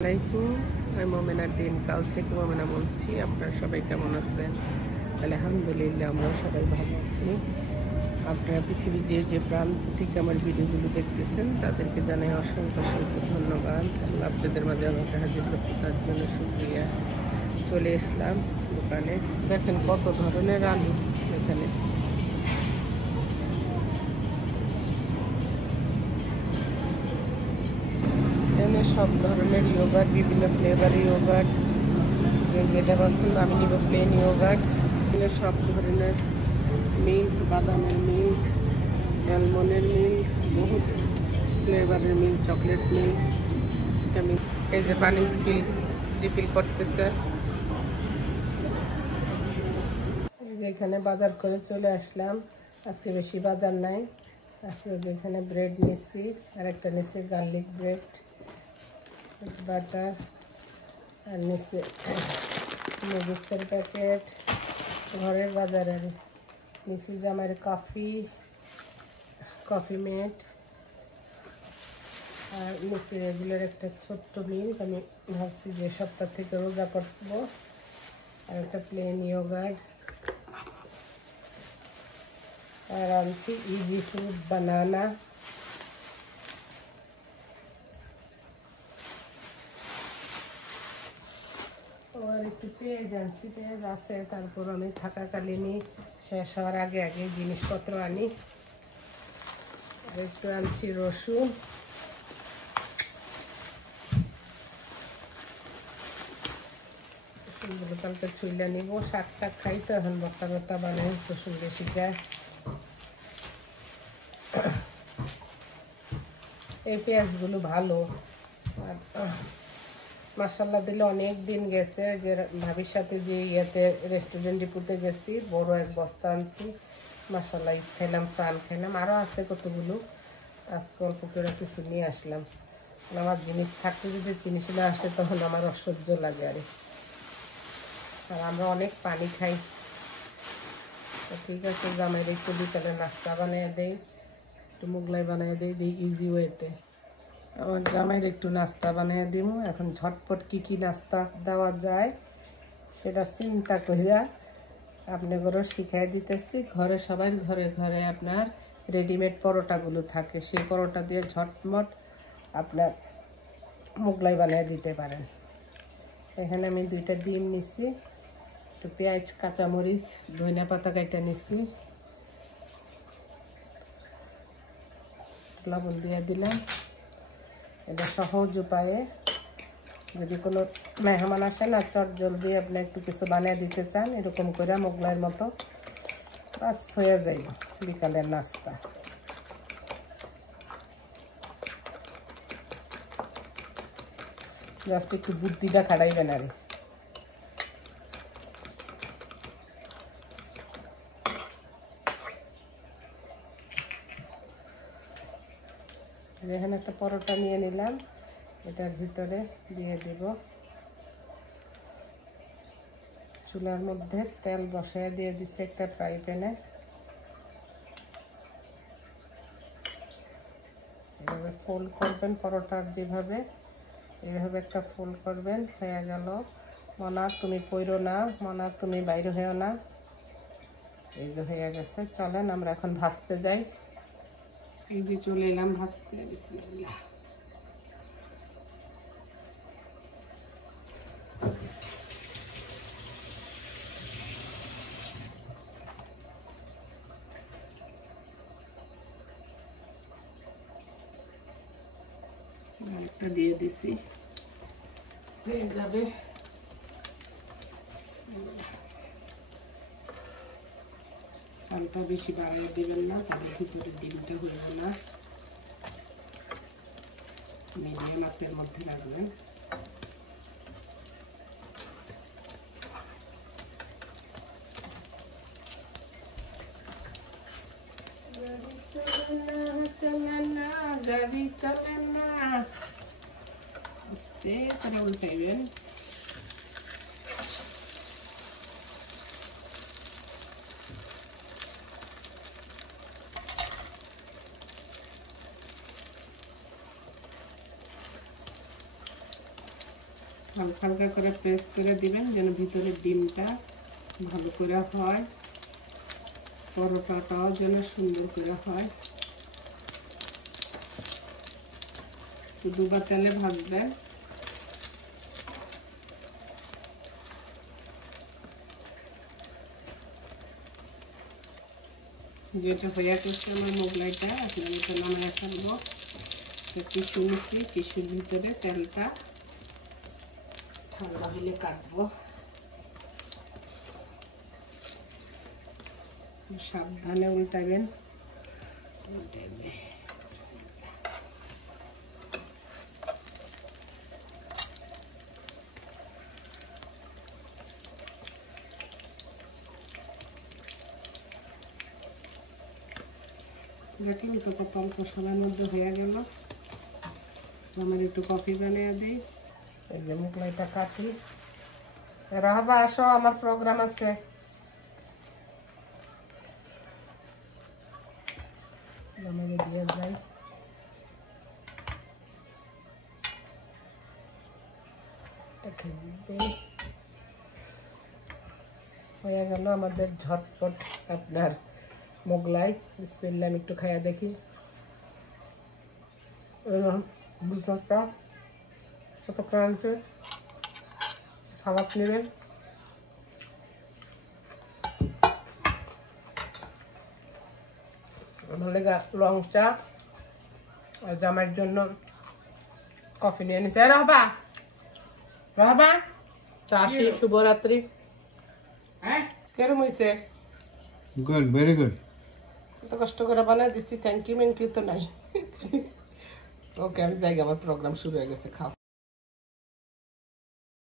আসসালামাইকুম, আমি মোমেনা দিন কাল থেকে মোমেনা বলছি। আপনারা সবাই কেমন আছেন? আলহামদুলিল্লাহ, আমরাও সবাই ভালো আছি। আপনারা পৃথিবীর যে প্রান্ত থেকে আমার ভিডিওগুলো দেখতেছেন তাদেরকে জানাই অসংখ্য অসংখ্য ধন্যবাদ। আল্লাহ আপনাদের মাঝে আমাকে হাজির করছি, তার জন্য শুকরিয়া। চলে আসলাম দোকানে। দেখেন কত ধরনের আলু এখানে। এখানে সব ধরনের ইয়োগার্ট, বিভিন্ন ফ্লেভারের ইয়োগার্ট, যেটা পছন্দ আমি নিব প্লেন ইয়োগার্ট। এখানে সব ধরনের মিল্ক, বাদামের মিল্ক, অ্যালমন্ডের মিল্ক, বহুত ফ্লেভারের মিল্ক, চকলেট মিল্ক। এই যে পানি রিফিল করতেছে। যেখানে বাজার করে চলে আসলাম, আজকে বেশি বাজার নাই। আজকে যেখানে ব্রেড নিচ্ছি, আর একটা নিচ্ছি গার্লিক ব্রেড, বাটার, আর নিচে নুডলসের প্যাকেট, ঘরের বাজারের নিচে জামাইয়ের কফি মেট, আর নিচে এগুলোর একটা ছোট্ট মিল্ক। আমি ভাবছি যে সপ্তাহ থেকে রোজা করবো। আর একটা প্লেন ইয়োগার্ট, আর আনছি ইজি ফ্রুট বানানা, আর একটু পেঁয়াজ আনছি। পেঁয়াজ আছে, তারপর আমি থাকাকালীনই শেষ হওয়ার আগে আগে জিনিসপত্র আনি। আর একটু আনছি রসুন। রসুনগুলো কালকে ছুইলা নিব। শাক টাক খাই তো, এখন ভর্তা বানাই, রসুন বেশি যায়। এই পেঁয়াজগুলো ভালো, আর মাসাল্লা দিলে অনেক দিন গেছে। যে ভাবির সাথে যে রেস্টুরেন্ট ডিপুতে গেছি, বড় এক বস্তা আনছি। মাসাল্লা ঈদ খাইলাম, চাল খাইলাম, আরও আছে কতগুলো। আজকে অল্প করে কিছু নিয়ে আসলাম। আমার জিনিস থাকতে যদি জিনিস না আসে তখন আমার অসহ্য লাগে। আর আমরা অনেক পানি খাই। তো ঠিক আছে, জামাইয়ের একটু বিকালে নাস্তা বানিয়ে দেই, একটু মোগলাই বানিয়ে দিই ইজি ওয়েতে। আমার জামাইয়ের একটু নাস্তা বানিয়ে দিব। এখন ঝটপট কি নাস্তা দেওয়া যায় সেটা চিন্তা করিয়া আপনাদেরও শিখাই দিতেছি। সবাই ঘরে আপনার রেডিমেড পরোটাগুলো থাকে, সেই পরোটা দিয়ে ঝটমট আপনার মোগলাই বানিয়ে দিতে পারেন। এখানে আমি 2টা ডিম নিচ্ছি, একটু পেঁয়াজ, কাঁচামরিচ, ধনিয়া পাতা কাটা নিচ্ছি, লবণ দিয়ে দিলাম। এটা সহজ উপায়ে, যদি কোনো মেহমান আসে না, চট জলদি আপনি একটু কিছু বানিয়ে দিতে চান, এরকম করে মোগলাইয়ের মতো বাস হয়ে যায় বিকালের নাস্তা। জাস্ট একটু বুদ্ধিটা খাটাইবেন। আর যেখানে একটা পরোটা নিয়ে নিলাম, এটার ভিতরে দিয়ে দিব। চুলার মধ্যে তেল বসায় দিয়ে দিচ্ছে একটা ফ্রাই প্যানে। এভাবে ফোল্ড করবেন পরোটার যেভাবে, এইভাবে একটা ফোল্ড করবেন। হয়ে গেল। মনা তুমি পইরো না, মনা তুমি বাইরে হয়েও না। এই যে হয়ে গেছে। চলেন আমরা এখন ভাজতে যাই। এই যে চলে এলাম ভাজতে। বিসমিল্লাহ। দিয়ে দিছি, হয়ে যাবে। চালটা বেশি বাড়িয়ে দেবেন না, তাহলে ভিতরে ডিমটা হইব না। মিডিয়াম আঁচের মধ্যে রাখবেন। গাড়ি চলে না, আস্তে করে উল্টাইবেন। হালকা হালকা করে প্রেস করে দিবেন যেন ভিতরে ডিমটা ভালো করে হয়, পরোটাটাও যেন সুন্দর করে হয়। দুবার তেলে ভাজবেন। যেটা হয়ে গেছে আমার মোগলাইটা, এখন আমি এটা নামিয়ে ফেলবো। টিস্যু নিচ্ছি, টিস্যুর ভিতরে তেলটা ঠান্ডা হলে কাটবো। সাবধানে উল্টাবেন। দেখেন তো কত অল্প সময়ের মধ্যে হয়ে গেল। আমার একটু কফি বানিয়ে দিই। এই যে মোগলাইটা কাটি। রাহাবা আসো, আমার প্রোগ্রাম আছে। আমাকে দিয়ে যাই। হয়ে গেল আমাদের ঝটপট আপনার মোগলাই। বিসমিল্লাহ, আমি একটু খাইয়া দেখি। বুঝটা কত ক্রাঞ্চি। সালাদ নেবেন। আমার লেগে লং চা আর জামাইয়ের জন্য কফি নিয়ে নিছে। রাহবা রাহবা, চাষি শুভরাত্রি। হ্যাঁ, কেরম হয়েছে? Good, very good. এত কষ্ট করে বানাই দিচ্ছি, থ্যাংক ইউ তো নাই। ওকে, আমি যাই, আমার প্রোগ্রাম শুরু হয়ে গেছে, খাও।